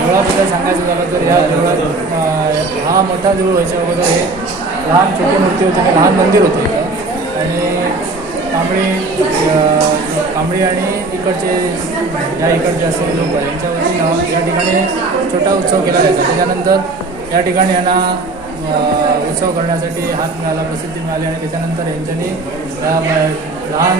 देवळाबद्दल सांगायचं झालं तर या देवळात हा मोठा देऊळ व्हायच्या अगोदर हे लहान छोटी मूर्ती होती आणि लहान मंदिर होतं इथं. आणि कांबळी आणि इकडचे असलेले लोक यांच्या वतीनं या ठिकाणी छोटा उत्सव केला जायचा. त्याच्यानंतर या ठिकाणी यांना उत्सव करण्यासाठी हात मिळाला, प्रसिद्धी मिळाली आणि त्याच्यानंतर यांच्यानी लहान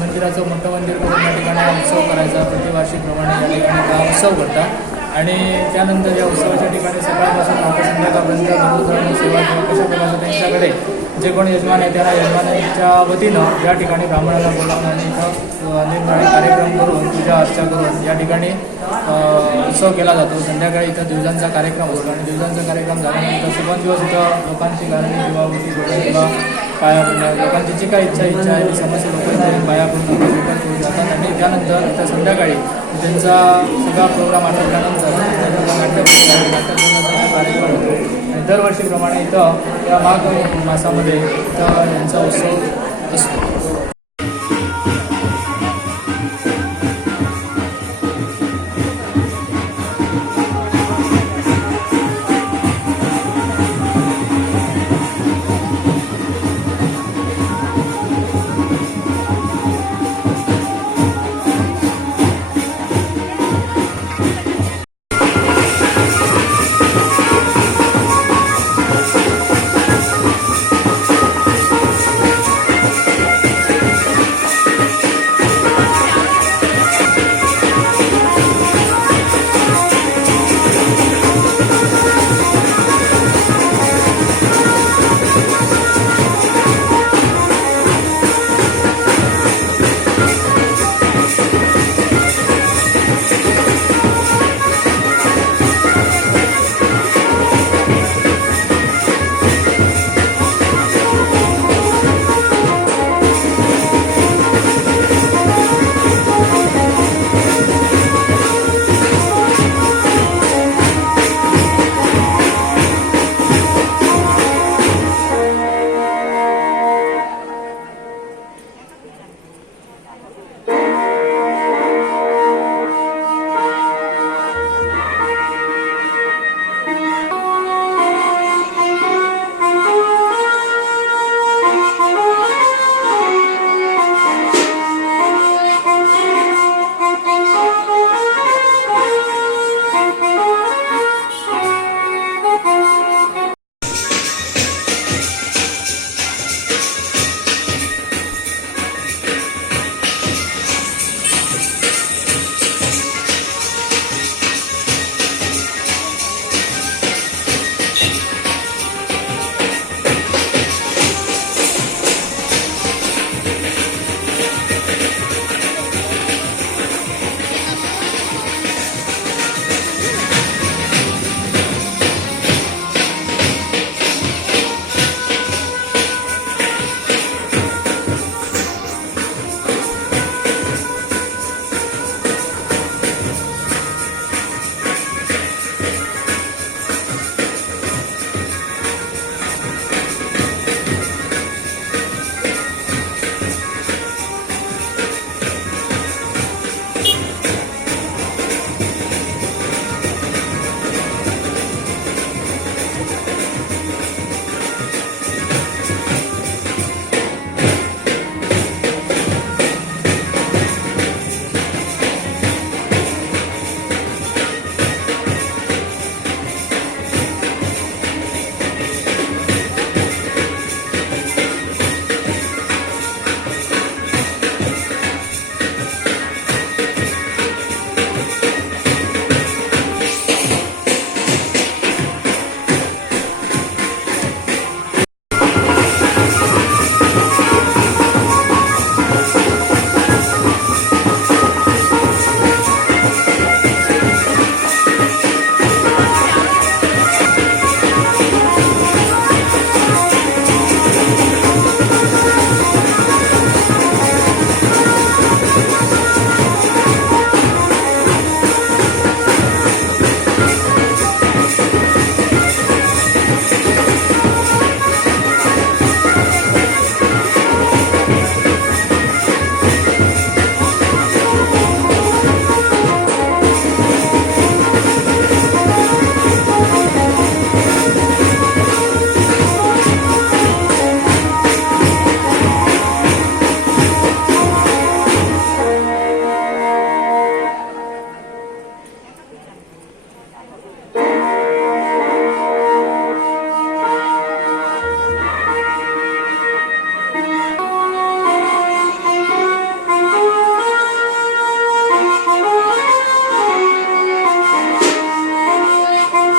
मंदिराचं मोठं मंदिर करून या ठिकाणी उत्सव करायचा. प्रतिवार्षिकप्रमाणे या ठिकाणी हा उत्सव करतात. आणि त्यानंतर या उत्सवाच्या ठिकाणी सकाळपासून रात्री संध्याकाळपर्यंत बंधुधर्म सेवा किंवा कशा प्रकारचं त्यांच्याकडे जे कोणी यजमान आहे त्यांना यजमानांच्या वतीनं या ठिकाणी ब्राह्मणाला बोलावून आणि इथं निरनिराळे कार्यक्रम करून पूजा अर्चा करून या ठिकाणी उत्सव केला जातो. संध्याकाळी इथं दिवजांचा कार्यक्रम होतो आणि दिवजांचा कार्यक्रम झाल्यानंतर सुबन दिवस इथं लोकांची गाणी दिवाबत्ती किंवा पाया पडणं, लोकांची जी काही इच्छा आहे ती समस्या लोकांची पाया पडून जातात. आणि त्यानंतर इथं संध्याकाळी त्यांचा सगळा प्रोग्राम आटोपल्यानंतर नाट्यचा कार्यक्रम होतो. आणि दरवर्षीप्रमाणे इथं या माघ मासामध्ये इथं यांचा उत्सव असतो.